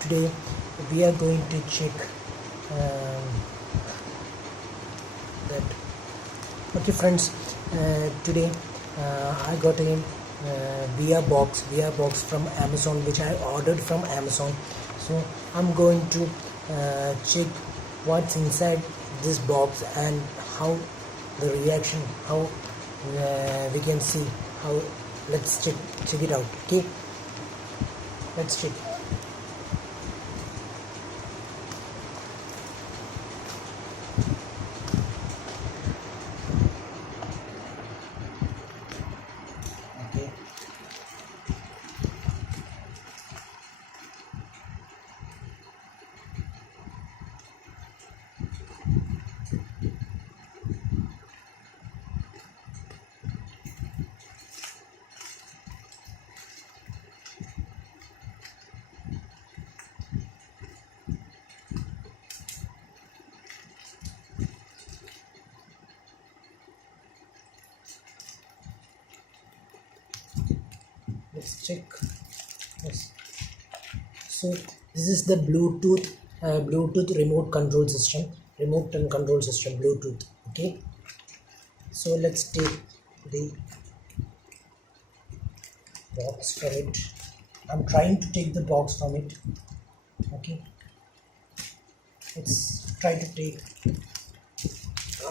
today we are going to check that. Okay friends, today I got a VR box from Amazon, which I ordered from Amazon. So I'm going to check what's inside this box and how the reaction, how we can see how. Let's check it out. Okay, let's check. Okay, let's check. Yes. So this is the Bluetooth remote control system, Bluetooth. Okay, so let's take the box from it. I'm trying to take the box from it. Okay, let's try to take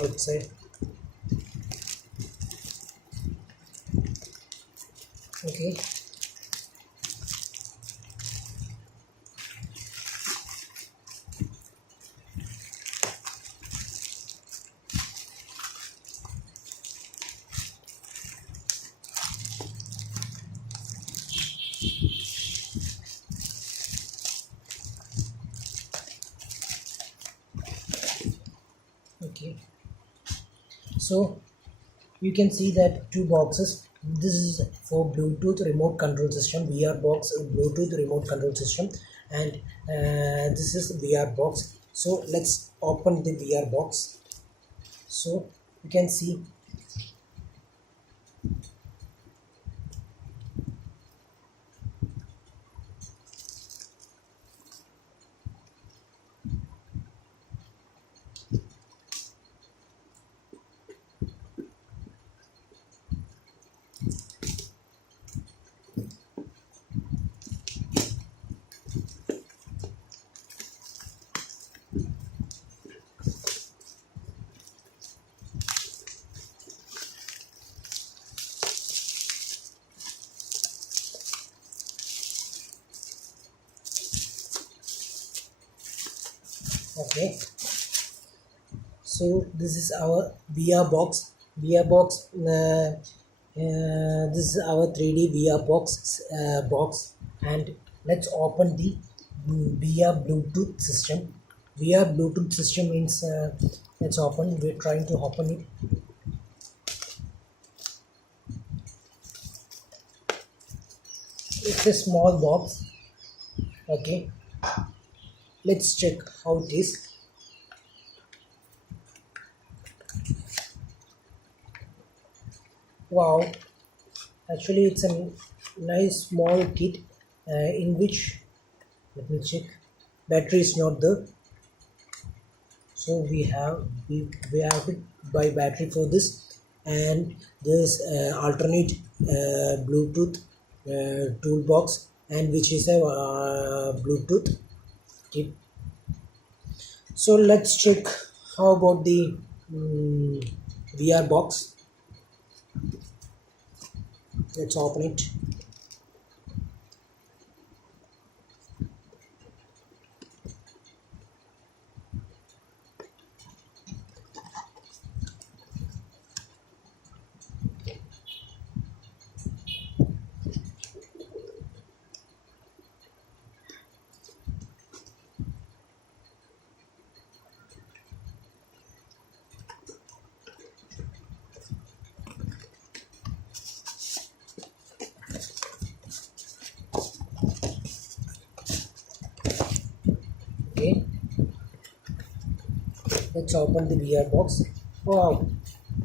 outside. Okay, okay. So you can see that two boxes. This is for Bluetooth remote control system, VR box, Bluetooth remote control system, and this is VR box. So let's open the VR box. So you can see. Okay, so this is our VR box. This is our 3D VR box, and let's open the VR Bluetooth system. VR Bluetooth system means let's open. We're trying to open it. It's a small box. Okay, let's check how it is. Wow, actually it's a nice small kit in which, let me check, battery is not there. So we have to buy battery for this, and this alternate Bluetooth toolbox, and which is a Bluetooth kit. So let's check how about the VR box. Let's open it. Okay, let's open the VR box. Wow,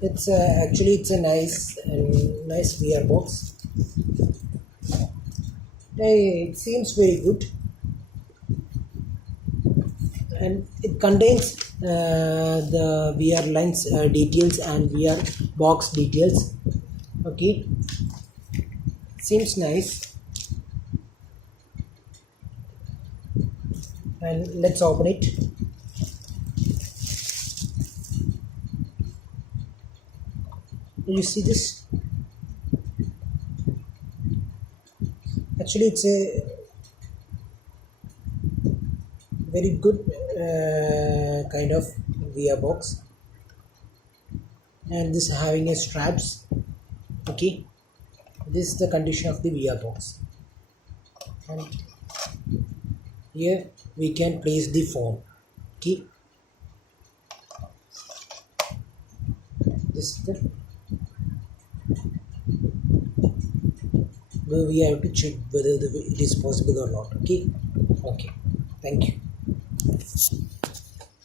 it's actually it's a nice VR box. Hey, it seems very good. and it contains the VR lens details and VR box details. Okay, seems nice. And let's open it. You see this? Actually, it's a very good kind of VR box, and this having a straps. Okay, this is the condition of the VR box, and here we can place the phone. Okay, this is the where we have to check whether it is possible or not. Okay, okay, thank you.